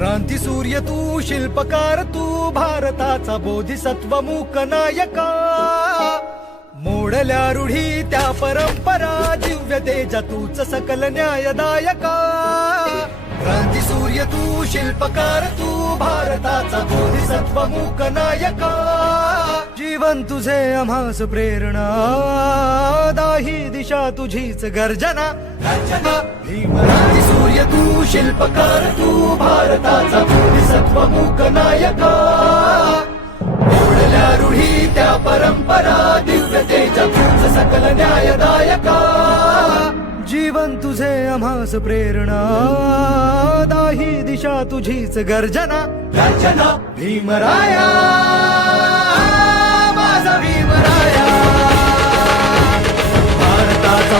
क्रांती सूर्य तू, शिल्पकार तू, भारताचा बोधिसत्व मूक नायका. मोडल्या रूढी त्या परंपरा, दिव्य तेजा तूच सकल न्यायदायका. क्रांती सूर्य तू, शिल्पकार तू, भारताचा बोधिसत्व मूक नायका. जीवन तुझे आम्हास प्रेरणा, दाही दिशा तुझीच गर्जना. क्रांती सूर्य तू, शिल्पकार तू, भारताचा बोधिसत्व मूक नायका. मोडल्या रूढी त्या परंपरा, दिव्य तेजा तूच सकल न्यायदायका. जीवन तुझे आम्हास प्रेरणा, दाही दिशा तुझीच गर्जना. गर्जना भीमराया, माझा भीमराया, भारताचा